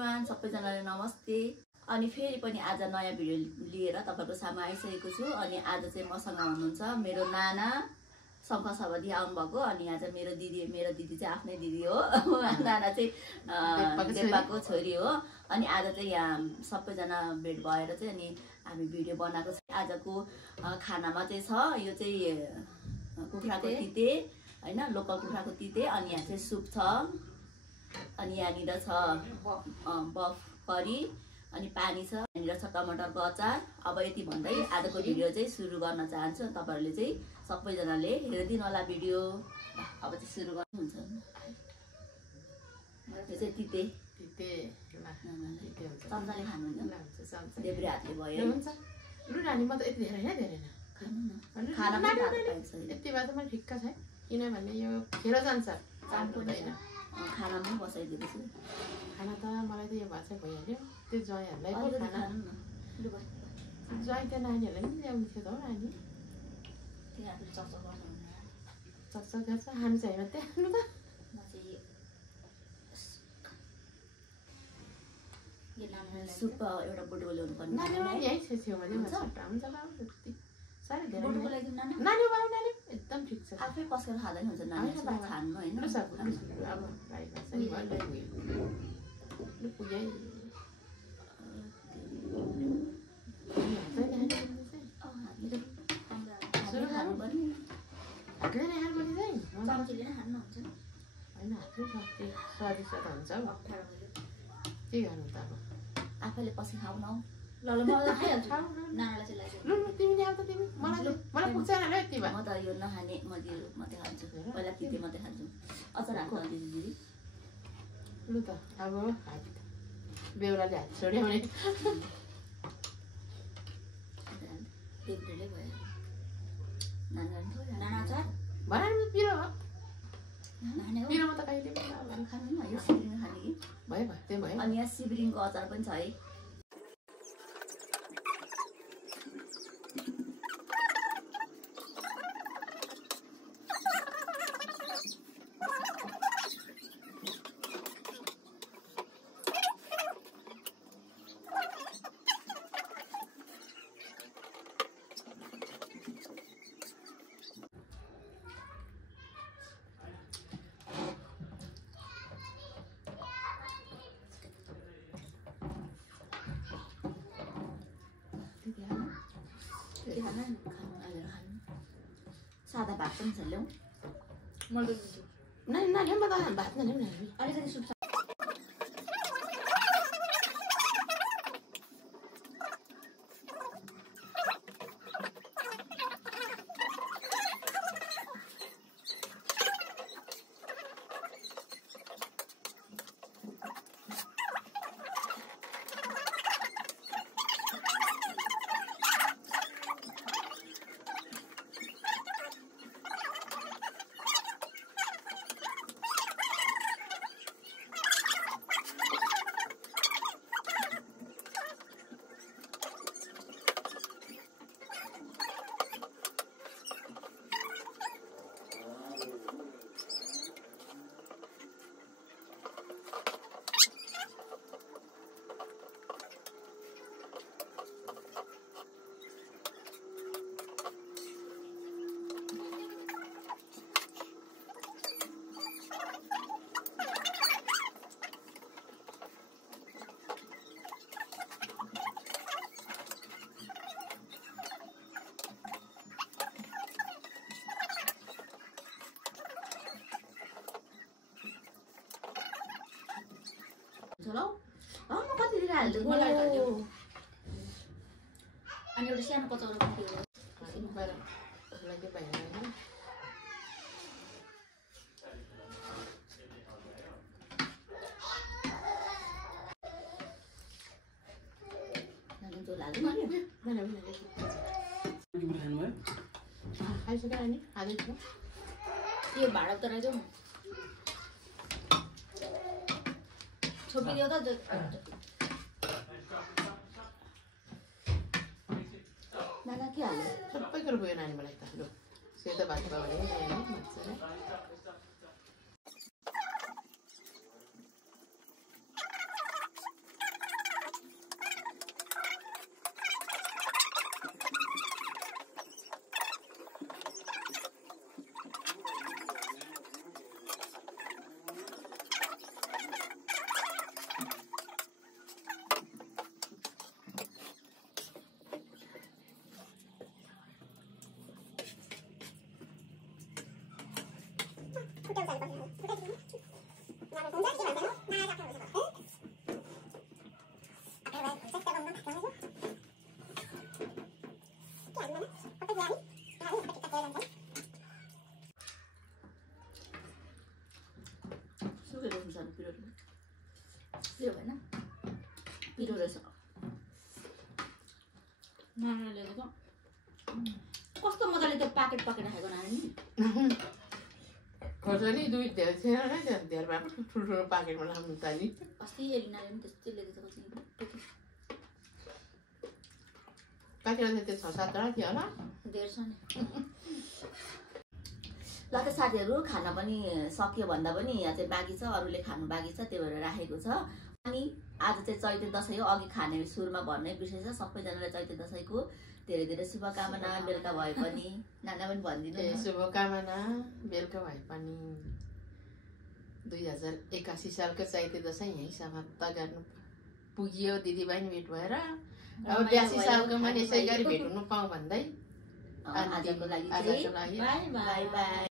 Everyone, सबैजनालाई नमस्ते। अनि फेरि पनि आज नयाँ भिडियो लिएर तपाईहरुको सामु आइसकेको छु। अनि आज चाहिँ मसँग हुनुहुन्छ मेरो नाना शङ्कर सवदी आउनु भएको। अनि आज मेरो दिदी चाहिँ आफ्नै दिदी हो। नाना चाहिँ देब्बाको छोरी हो। अनि आज चाहिँ यहाँ सबैजना भेट भएर चाहिँ अनि हामी भिडियो बनाएको छ। आजको खानामा चाहिँ छ यो चाहिँ कुखुराको तिते हैन, लोकल कुखुराको तिते। अनि यहाँ चाहिँ सुप छ। अनि यहाँनिर छ बफ करी, अनि पानी छ, यहाँनिर छ टमाटरको अचार। अब यति भन्दै आजको भिडियो चाहिँ सुरु गर्न चाहन्छु। तपाईहरुले चाहिँ सबैजनाले हेर्दिनु होला भिडियो। अब चाहिँ सुरु गर्नुहुन्छ। यो चाहिँ तिते चम्चाले खानुहुन्छ, देब्रे हातले भयो हुन्छ। लु नानी, म त यति धेरै नै धेरै न खाना यति भए त म ठिक्क छ, किनभने यो खेर जान्छ चाम्पो होइन। खाना पनि बसाइदिएछु। खाना त मलाई त यो भात चाहिँ भइहाल्यो। त्यो ज्वाइँहरूलाई पो खाना ज्वाइँ त्यो नानीहरूलाई पनि ल्याउनु थियो त हौ। नानी चकचक गर्छ, खानु चाहिँ होइन त्यहाँ खानु त। सुप एउटा बोटो ल्याउनु पर्ने। नानी यहीँ छेउमा हुन्छ त्यति साह्रै धेरै नानी बाउ नानी एकदम ठिक छ। आफै पस्केर खाँदा नि हुन्छ नानी खानु होइन। स्वादिष्ट त हुन्छ के गर्नु त अब आफैले पछि खाऊ न। ल मलाई खाइहाल्छु, नानालाई चाहिँ लाग्छ। लु तिमी ल्याऊ त, तिमी मलाई पुग्छ न यति भए। म त यो नखाने, म यो मात्रै खान्छु। पहिला तिते मात्रै खान्छु। अचार हाल्छ दिदी। लु त अब बेहुलाले हात छोड्यो भने देब्रेले भयो। नाना अचार बनाउनु पिरो हो। पिरो म त कहिले पनि खानु न, यो सिब्रिङ खाने कि भयो त्यही भयो। अनि यहाँ सिब्रिङको अचार पनि छ है। सादा भात पनि छ ल्याउ। मैले नानी नानी म त भात नल्याउँ नानी, अलिकति सुप चलो म कति दिन हाल्छु मलाई हाल्दियो। अनि एउटा सानो कचौरा पनि थियो। लागि भएन हैन। नानी जो लाग्यो नि खाइसक्यो नानी, खाँदै छु। यो भाडा त राख्यौ न, छोपिदियो त। नाना के हाल्यो? सबै कुरो भयो नानी मलाई त। लु सेतो भात भयो भने मजाले नानाले ल्याएको कस्तो मजाले त्यो पाकेट राखेको नाना नि खोर्सानी दुई धेरै थिएन र धेरै भए पनि ठुल्ठुलो पाकेटमा राख्नु त नि अस्ति एलिनाले पनि त्यस्तै ल्याएको छ कतिवटा त्यो 6-7 वटा थियो होला धेरै छ नि ल त साथीहरू खाना पनि सक्यो भन्दा पनि यहाँ चाहिँ बाँकी छ अरूले खानु बाँकी छ त्यही भएर राखेको छ अनि आज चाहिँ चैते दसैँ हो अघि खाने सुरुमा भन्ने विषय छ सबैजनालाई चैते दसैँको धेरै धेरै शुभकामना बेलुका भए पनि नाना पनि भनिदिनु शुभकामना बेलुका भए पनि 2081 सालको चैते दसैँ यही समाप्त गर्नु पुगियो दिदीबहिनी भेट भएर अब 82 सालको पनि यसै गरी भेट हुनु पाऊँ भन्दै आजको लागि बाई बाई।